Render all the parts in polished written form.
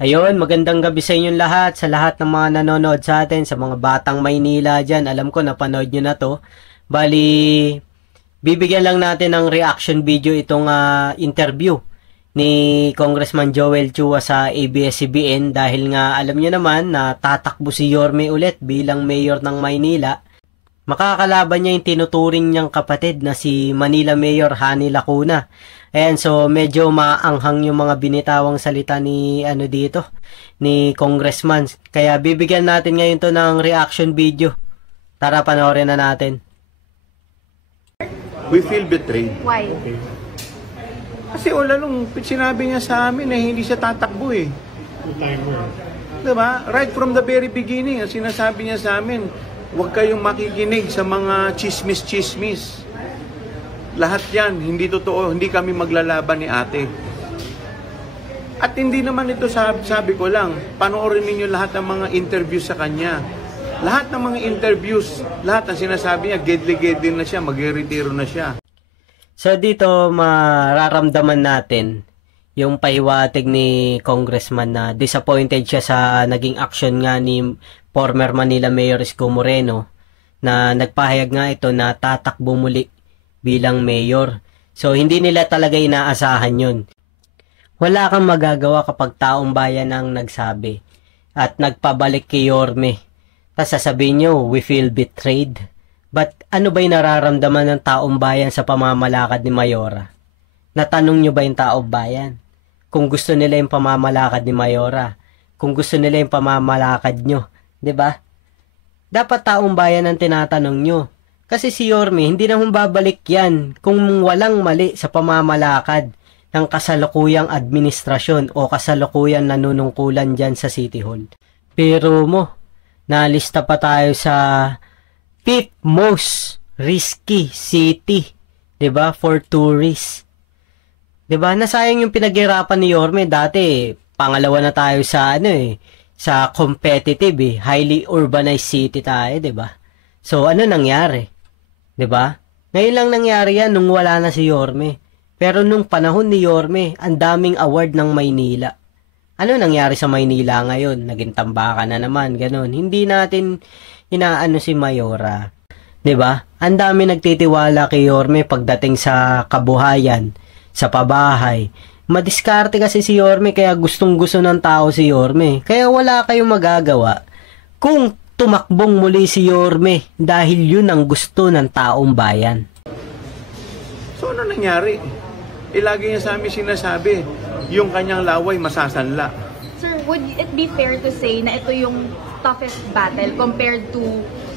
Ayun, magandang gabi sa inyong lahat, sa lahat ng mga nanonood sa atin, sa mga batang Maynila dyan. Alam ko, napanood nyo na to. Bali, bibigyan lang natin ng reaction video itong interview ni Congressman Joel Chua sa ABS-CBN dahil nga alam nyo naman na tatakbo si Yorme ulit bilang mayor ng Maynila. Makakalaban niya yung tinuturing niyang kapatid na si Manila Mayor Hani Lacuna. Ayan, so medyo maanghang yung mga binitawang salita ni ni Congressman. Kaya bibigyan natin ngayon to ng reaction video. Tara, panoorin na natin. We feel betrayed. Why? Kasi wala nung sinabi niya sa amin eh, hindi siya tatakbo eh. Diba? Right from the very beginning, ang sinasabi niya sa amin, huwag kayong makikinig sa mga chismis-chismis. Lahat yan, hindi totoo, hindi kami maglalaban ni ate. At hindi naman ito sabi ko lang, panoorin ninyo lahat ng mga interviews sa kanya. Lahat ng mga interviews, lahat ng sinasabi niya, gedli-gedli na siya, mag-retiro na siya. So dito mararamdaman natin yung pahiwatig ni Congressman na disappointed siya sa naging action nga ni former Manila Mayor Isko Moreno na nagpahayag nga ito na tatakbo muli bilang mayor. So hindi nila talaga inaasahan yun. Wala kang magagawa kapag taong bayan ang nagsabi at nagpabalik kay Yorme. Tapos sasabihin nyo, we feel betrayed. But ano ba yung nararamdaman ng taong bayan sa pamamalakad ni Mayora? Natanong nyo ba yung taong bayan? Kung gusto nila yung pamamalakad ni Mayora, kung gusto nila yung pamamalakad nyo, 'di ba? Dapat taong bayan ang tinatanong nyo. Kasi si Yorme, hindi na babalik yan kung walang mali sa pamamalakad ng kasalukuyang administrasyon o kasalukuyang nanunungkulan dyan sa City Hall. Pero nalista pa tayo sa fifth most risky city, 'di ba, for tourists. 'Di ba? Nasayang yung pinaghirapan ni Yorme dati. Pangalawa na tayo sa sa competitive highly urbanized city tayo, 'di ba? So ano nangyari? 'Di ba? Ngayon lang nangyari yan nung wala na si Yorme. Pero nung panahon ni Yorme, ang daming award ng Maynila. Ano nangyari sa Maynila ngayon? Naging tambakan na naman, ganun. Hindi natin inaano si Mayora. 'Di ba? Ang dami nagtitiwala kay Yorme pagdating sa kabuhayan, sa pabahay. Madiskarte kasi si Yorme kaya gustong-gusto ng tao si Yorme. Kaya wala kayong magagawa kung tumakbong muli si Yorme dahil yun ang gusto ng taong bayan. So ano nangyari? Lagi niya sa amin sinasabi, yung kanyang laway masasanla. Sir, would it be fair to say na ito yung toughest battle compared to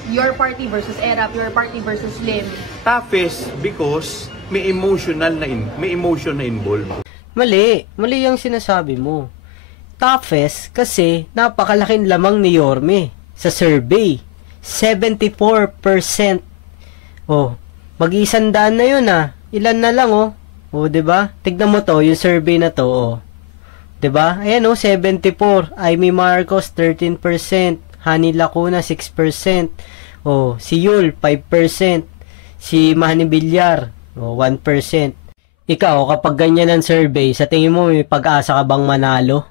your party versus ERAP, your party versus LIM? Toughest because may emotion na involved. Mali yung sinasabi mo. Toughest kasi napakalaking lamang ni Yorme sa survey. 74%. Oh, mag-100 na yun Ilan na lang Oh, 'di ba? Tignan mo to, yung survey na to 'Di ba? Ayan 74. Amy Marcos 13%, Hani Lacuna 6%. Si Yul 5%, si Manny Villar 1%. Ikaw, kapag ganyan ang survey, sa tingin mo may pag-asa ka bang manalo?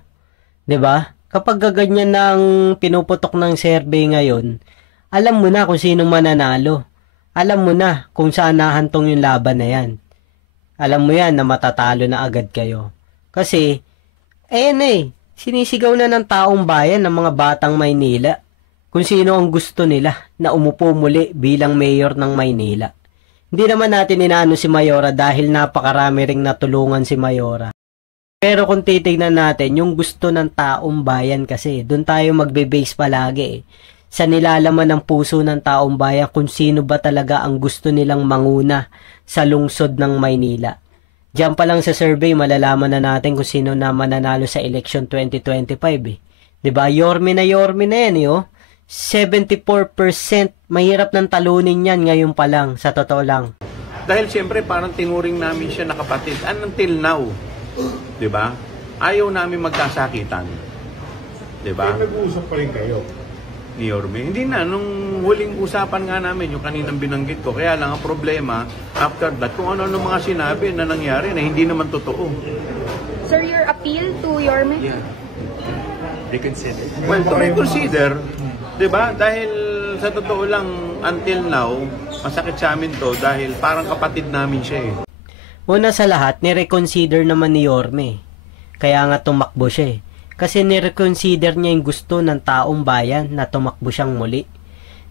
'Di ba? Kapag ganyan ang pinuputok ng survey ngayon, alam mo na kung sinong mananalo. Alam mo na kung saan nahantong yung laban na yan. Alam mo yan na matatalo na agad kayo. Kasi, sinisigaw na ng taong bayan ng mga batang Maynila kung sino ang gusto nila na umupo muli bilang mayor ng Maynila. Hindi naman natin inaano si Mayora dahil napakarami ring natulungan si Mayora. Pero kung titignan natin, yung gusto ng taong bayan kasi, doon tayo magbe-base palagi sa nilalaman ng puso ng taong bayan kung sino ba talaga ang gusto nilang manguna sa lungsod ng Maynila. Diyan pa lang sa survey, malalaman na natin kung sino na mananalo sa election 2025 Diba? Yorme na yan 74%. Mahirap ng talunin yan ngayon pa lang, sa totoo lang. Dahil siyempre parang tinuring namin siya na kapatid. Until now, 'di ba? Ayaw namin magkasakitan. 'Di ba? Nag-uusap pa rin kayo ni Yorme. Hindi na, nung huling usapan nga namin, yung kaninang binanggit ko, kaya lang ang problema, after that, kung ano mga sinabi na nangyari na hindi naman totoo. Sir, your appeal to Yorme? Yeah. reconsider? Well, to reconsider, di ba? Dahil sa totoo lang, until now, masakit sa amin to dahil parang kapatid namin siya eh. Una sa lahat, ni-reconsider naman ni Yorme. Kaya nga tumakbo siya eh. Kasi ni-reconsider niya yung gusto ng taong bayan na tumakbo siyang muli.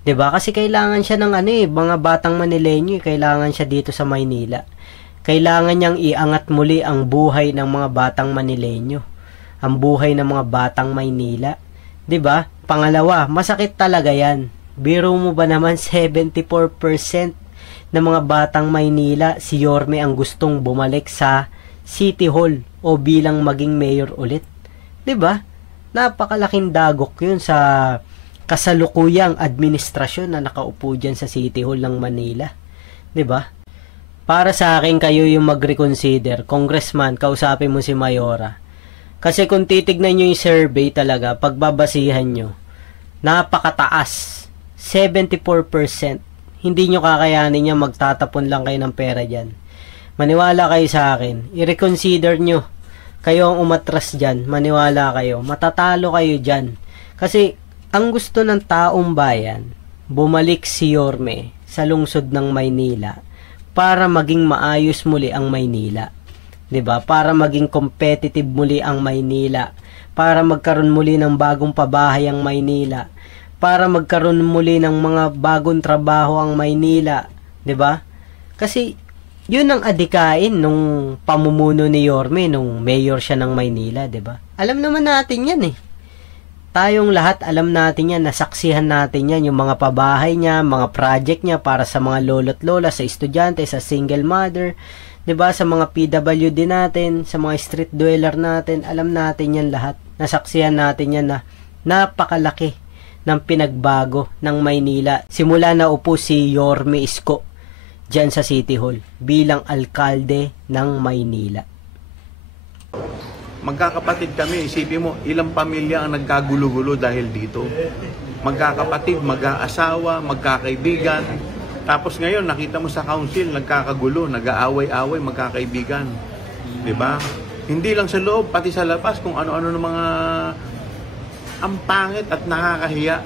'Di ba? Kasi kailangan siya ng mga batang Manileño, kailangan siya dito sa Maynila. Kailangan niyang iangat muli ang buhay ng mga batang Manileño, ang buhay ng mga batang Maynila. 'Di ba? Pangalawa, masakit talaga 'yan. Biro mo ba naman 74% ng mga batang Maynila si Yorme ang gustong bumalik sa City Hall o bilang maging mayor ulit. 'Di ba? Napakalaking dagok 'yun sa kasalukuyang administrasyon na nakaupo diyan sa City Hall ng Manila. 'Di ba? Para sa akin, kayo yung mag-reconsider. Congressman, kausapin mo si Mayora. Kasi kung titignan nyo yung survey talaga, pagbabasihan nyo, napakataas. 74%. Hindi nyo kakayanin niya, magtatapon lang kayo ng pera dyan. Maniwala kayo sa akin. I-reconsider nyo. Kayo ang umatras dyan. Maniwala kayo. Matatalo kayo dyan. Kasi ang gusto ng taong bayan, bumalik si Yorme sa lungsod ng Maynila para maging maayos muli ang Maynila. 'Di ba? Para maging competitive muli ang Maynila, para magkaroon muli ng bagong pabahay ang Maynila, para magkaroon muli ng mga bagong trabaho ang Maynila, 'di ba? Kasi 'yun ang adikain nung pamumuno ni Yorme nung mayor siya ng Maynila, 'di ba? Alam naman natin 'yan eh. Tayong lahat alam natin yan, nasaksihan natin yan, yung mga pabahay niya, mga project niya para sa mga lolo't lola, sa estudyante, sa single mother, 'di ba, sa mga PWD natin, sa mga street dweller natin, alam natin yan lahat. Nasaksihan natin yan na napakalaki ng pinagbago ng Maynila simula na upo si Yorme Isko diyan sa City Hall bilang alkalde ng Maynila. Magkakapatid kami, isipin mo, ilang pamilya ang nagkagulo-gulo dahil dito. Magkakapatid, mag-aasawa, magkakaibigan. Tapos ngayon, nakita mo sa council, nagkakagulo, nag-aaway-away, magkakaibigan. Diba? Hindi lang sa loob, pati sa labas, kung ano-ano ng mga ang pangit at nakakahiya.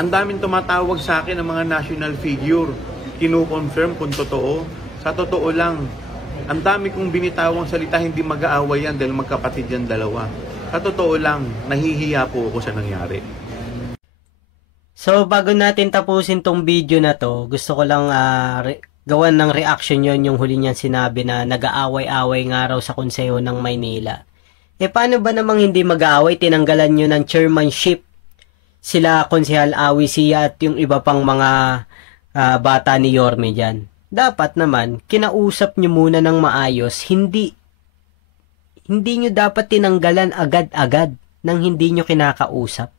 Ang daming tumatawag sa akin ng mga national figure. Kino-confirm kung totoo. Sa totoo lang, ang dami kong binitawang salita, hindi mag-aaway yan dahil magkapatid yan dalawa. Sa totoo lang, nahihiya po ako sa nangyari. So, bago natin tapusin tong video na to, gusto ko lang gawan ng reaction yon yung huli niyan sinabi na nag-aaway-away nga raw sa konseho ng Maynila. Paano ba namang hindi mag-aaway? Tinanggalan nyo ng chairmanship sila Konsehal Awi Sia at yung iba pang mga bata ni Yorme dyan. Dapat naman, kinausap nyo muna ng maayos, hindi nyo dapat tinanggalan agad-agad nang hindi nyo kinakausap.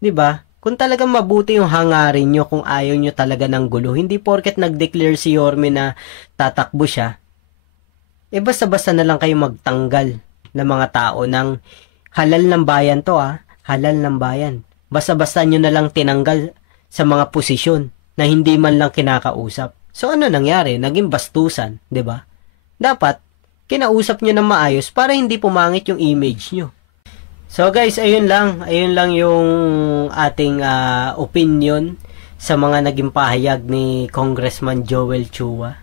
'Di ba? Kung talagang mabuti yung hangarin nyo, kung ayaw nyo talaga ng gulo, hindi porket nag-declare si Yorme na tatakbo siya, basta-basta na lang kayo magtanggal ng mga tao ng halal ng bayan to halal ng bayan. Basta-basta nyo na lang tinanggal sa mga posisyon na hindi man lang kinakausap. So ano nangyari? Naging bastusan, 'di ba? Dapat kinausap niyo ng maayos para hindi pumangit yung image niyo. So guys, ayun lang yung ating opinion sa mga naging pahayag ni Congressman Joel Chua.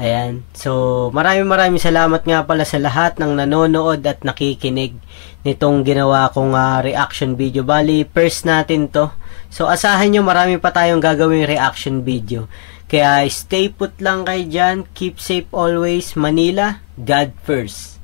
Ayan. So maraming salamat nga pala sa lahat ng nanonood at nakikinig nitong ginawa kong reaction video. Bali, first natin to. So asahan nyo marami pa tayong gagawing reaction video. Kaya stay put lang kayo dyan. Keep safe always. Manila, God first.